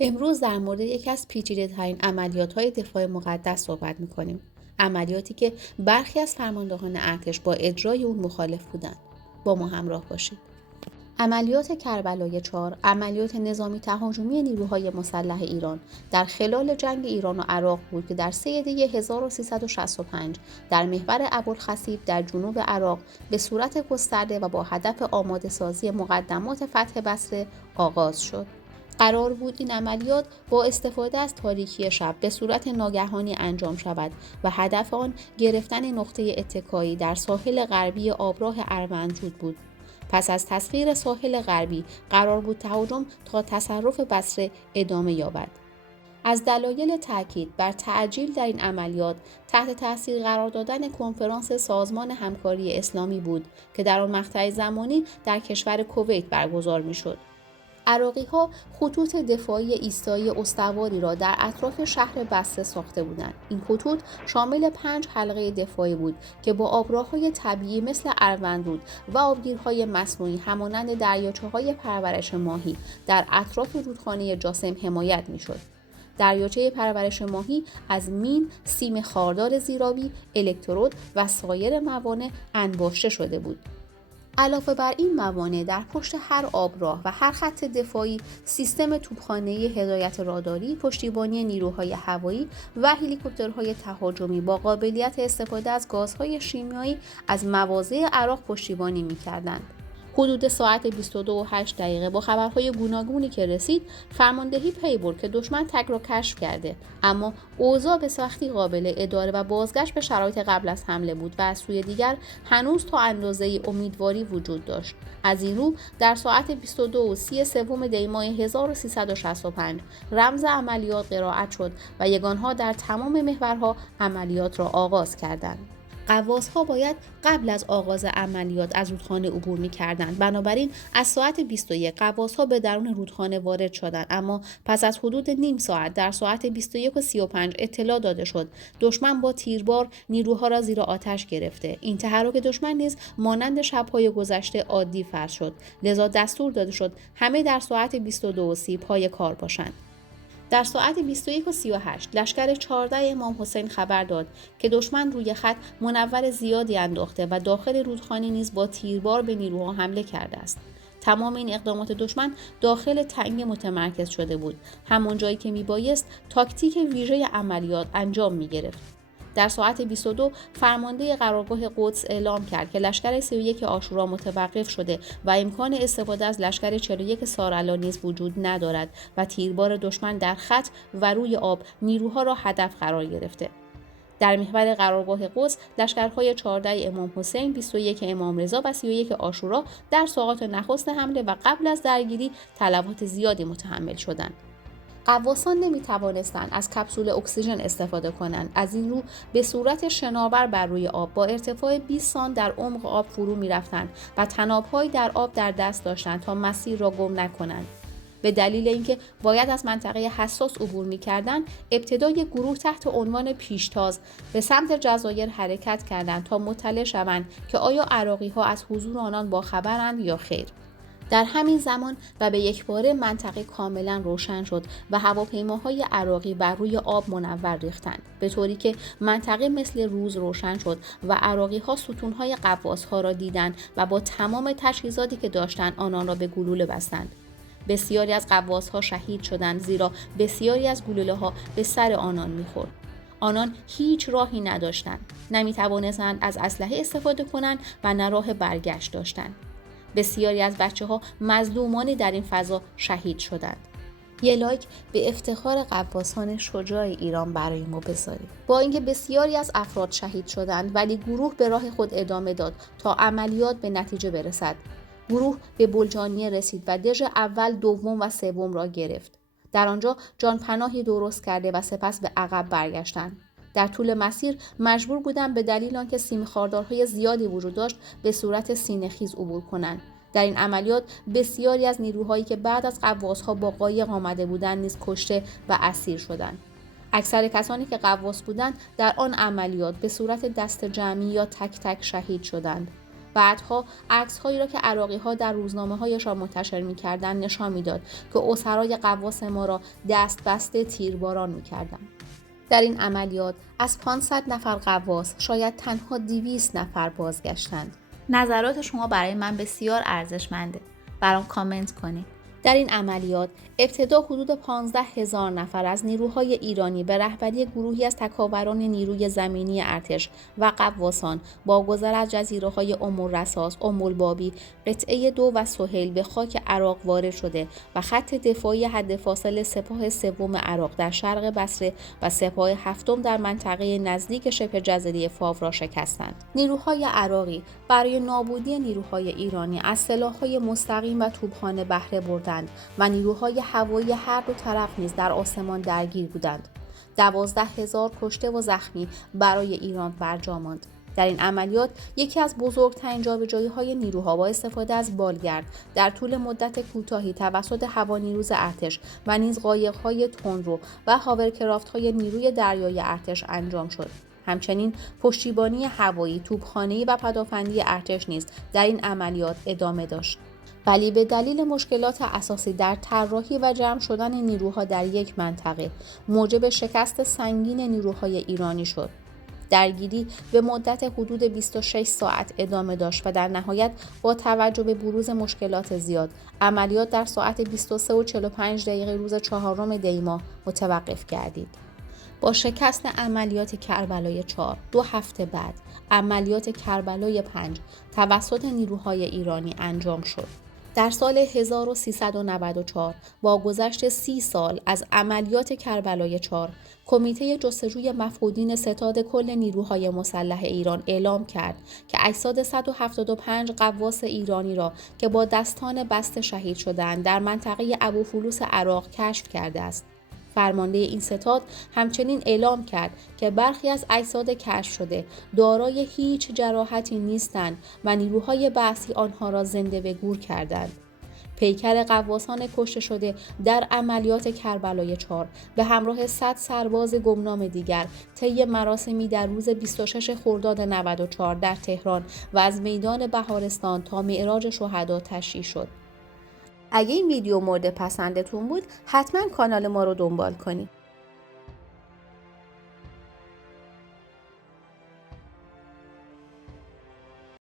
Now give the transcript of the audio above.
امروز در مورد یکی از پیچیده‌ترین عملیات‌های دفاع مقدس صحبت می‌کنیم. عملیاتی که برخی از فرماندهان ارتش با اجرای اون مخالف بودند. با ما همراه باشید. عملیات کربلای 4 عملیات نظامی تهاجمی نیروهای مسلح ایران در خلال جنگ ایران و عراق بود که در 3 دی 1365 در محور ابوالخصیب در جنوب عراق به صورت گسترده و با هدف آماده سازی مقدمات فتح بصره آغاز شد. قرار بود این عملیات با استفاده از تاریکی شب به صورت ناگهانی انجام شود و هدف آن گرفتن نقطه اتکایی در ساحل غربی آبراه اروندرود بود. پس از تسخیر ساحل غربی قرار بود تهاجم تا تصرف بصره ادامه یابد. از دلایل تاکید بر تعجیل در این عملیات تحت تاثیر قرار دادن کنفرانس سازمان همکاری اسلامی بود که در آن مقطع زمانی در کشور کویت برگزار می‌شد. عراقی‌ها خطوط دفاعی ایستایی استواری را در اطراف شهر بصره ساخته بودند. این خطوط شامل 5 حلقه دفاعی بود که با آبراه‌های طبیعی مثل اروندرود و آبگیرهای مصنوعی همانند دریاچه‌های پرورش ماهی در اطراف رودخانه جاسم حمایت می‌شد. دریاچه پرورش ماهی از مین، سیم خاردار زیرآبی، الکترود و سایر موانع انباشته شده بود. علاوه بر این موانع در پشت هر آبراه و هر خط دفاعی سیستم توپخانه‌ای هدایت راداری، پشتیبانی نیروهای هوایی و هلیکوپترهای تهاجمی با قابلیت استفاده از گازهای شیمیایی از مواضع عراق پشتیبانی می‌کردند. حدود ساعت 22:08 با خبرهای گوناگونی که رسید، فرماندهی پی برد که دشمن تک را کشف کرده، اما اوضاع به سختی قابل اداره و بازگشت به شرایط قبل از حمله بود و از سوی دیگر هنوز تا اندازه‌ای امیدواری وجود داشت. از این رو در ساعت 22:30 سوم دی ماه 1365 رمز عملیات قرائت شد و یگانها در تمام محورها عملیات را آغاز کردند. غواص‌ها باید قبل از آغاز عملیات از رودخانه عبور می‌کردند. بنابراین از ساعت 21 غواص‌ها به درون رودخانه وارد شدند، اما پس از حدود نیم ساعت در ساعت 21:35 اطلاع داده شد دشمن با تیربار نیروها را زیر آتش گرفته. این تحرک دشمن نیز مانند شب‌های گذشته عادی فرض شد، لذا دستور داده شد همه در ساعت 22:30 پای کار باشند. در ساعت 21:38 لشکر 14 امام حسین خبر داد که دشمن روی خط منور زیادی انداخته و داخل رودخانه نیز با تیربار به نیروها حمله کرده است. تمام این اقدامات دشمن داخل تنگه متمرکز شده بود، همان جایی که میبایست تاکتیک ویژه عملیات انجام میگرفت. در ساعت 22 فرمانده قرارگاه قدس اعلام کرد که لشکر 31 عاشورا متوقف شده و امکان استفاده از لشکر 41 سارالله نیز وجود ندارد و تیربار دشمن در خط و روی آب نیروها را هدف قرار گرفته. در محور قرارگاه قدس لشکرهای 14 امام حسین، 21 امام رضا و 31 عاشورا در ساعات نخست حمله و قبل از درگیری تلفات زیادی متحمل شدند. غواصان نمی‌توانستند از کپسول اکسیژن استفاده کنند. از این رو به صورت شناور بر روی آب با ارتفاع 20 سانت در عمق آب فرو می‌رفتند و طناب‌هایی در آب در دست داشتند تا مسیر را گم نکنند. به دلیل اینکه باید از منطقه حساس عبور می‌کردند، ابتدای گروه تحت عنوان پیشتاز به سمت جزایر حرکت کردند تا مطلع شوند که آیا عراقی‌ها از حضور آنان باخبرند یا خیر. در همین زمان و به یکباره منطقه کاملا روشن شد و هواپیماهای عراقی بر روی آب منور ریختند، به طوری که منطقه مثل روز روشن شد و عراقی‌ها ستونهای غواص‌ها را دیدند و با تمام تجهیزاتی که داشتند آنان را به گلوله بستند. بسیاری از غواص‌ها شهید شدند، زیرا بسیاری از گلوله‌ها به سر آنان می‌خورد. آنان هیچ راهی نداشتند، نمی‌توانستند از اسلحه استفاده کنند و نه راه برگشت داشتند. بسیاری از بچه‌ها مظلومانی در این فضا شهید شدند. یه لایک به افتخار غواصان شجاع ایران برای ما بذارید. با اینکه بسیاری از افراد شهید شدند، ولی گروه به راه خود ادامه داد تا عملیات به نتیجه برسد. گروه به بلجانیه رسید و دژ اول، دوم و سوم را گرفت. در آنجا جانپناهی درست کرده و سپس به عقب برگشتند. در طول مسیر مجبور بودند به دلیل آنکه سیم خاردارهای زیادی وجود داشت به صورت سینه‌خیز عبور کنند. در این عملیات بسیاری از نیروهایی که بعد از غواص‌ها با قایق آمده بودند نیز کشته و اسیر شدند. اکثر کسانی که غواص بودند در آن عملیات به صورت دست جمعی یا تک تک شهید شدند. بعدها عکس‌هایی را که عراقی‌ها در روزنامه‌هایشان منتشر می‌کردند نشان می‌داد که اسرای غواص ما را دست بسته تیرباران می‌کردند. در این عملیات از 500 نفر غواص شاید تنها 200 نفر بازگشتند. نظرات شما برای من بسیار ارزشمنده. برام کامنت کنید. در این عملیات ابتدا حدود 15,000 نفر از نیروهای ایرانی به رهبری گروهی از تکاوران نیروی زمینی ارتش و غواصان با گذر از جزیره‌های الرصاص، البابی، قطعه 2 و سهیل به خاک عراق وارد شده و خط دفاعی حد فاصل سپاه سوم عراق در شرق بصره و سپاه هفتم در منطقه نزدیک شبه جزیره فاو را شکستند. نیروهای عراقی برای نابودی نیروهای ایرانی از سلاح‌های مستقیم و توپخانه بهره بردند و نیروهای هوایی هر دو طرف نیز در آسمان درگیر بودند. 12,000 کشته و زخمی برای ایران برجا ماند. در این عملیات یکی از بزرگترین جابجایی‌های نیروها با استفاده از بالگرد در طول مدت کوتاهی توسط هوانیروز ارتش و نیز قایق‌های تندرو و هاورکرافت‌های نیروی دریایی ارتش انجام شد. همچنین پشتیبانی هوایی، توپخانه‌ای و پدافندی ارتش نیز در این عملیات ادامه داشت. ولی به دلیل مشکلات اساسی در طراحی و جمع شدن نیروها در یک منطقه موجب شکست سنگین نیروهای ایرانی شد. درگیری به مدت حدود 26 ساعت ادامه داشت و در نهایت با توجه به بروز مشکلات زیاد عملیات در ساعت 23:45 روز 4 دی ماه متوقف گردید. با شکست عملیات کربلای 4 2 هفته بعد عملیات کربلای 5 توسط نیروهای ایرانی انجام شد. در سال 1394 با گذشت 30 سال از عملیات کربلای 4 کمیته جستجوی مفقودین ستاد کل نیروهای مسلح ایران اعلام کرد که اجساد 175 غواص ایرانی را که با دستان بسته شهید شدند در منطقه ابوفلوس عراق کشف کرده است. فرمانده این ستاد همچنین اعلام کرد که برخی از اجساد کشف شده دارای هیچ جراحتی نیستند و نیروهای بحثی آنها را زنده به گور کردند. پیکر غواصان کشته شده در عملیات کربلای 4 به همراه 100 سرباز گمنام دیگر طی مراسمی در روز 26 خرداد 94 در تهران و از میدان بهارستان تا معراج شهدا تشییع شد. اگه این ویدیو مورد پسندتون بود حتما کانال ما رو دنبال کنید.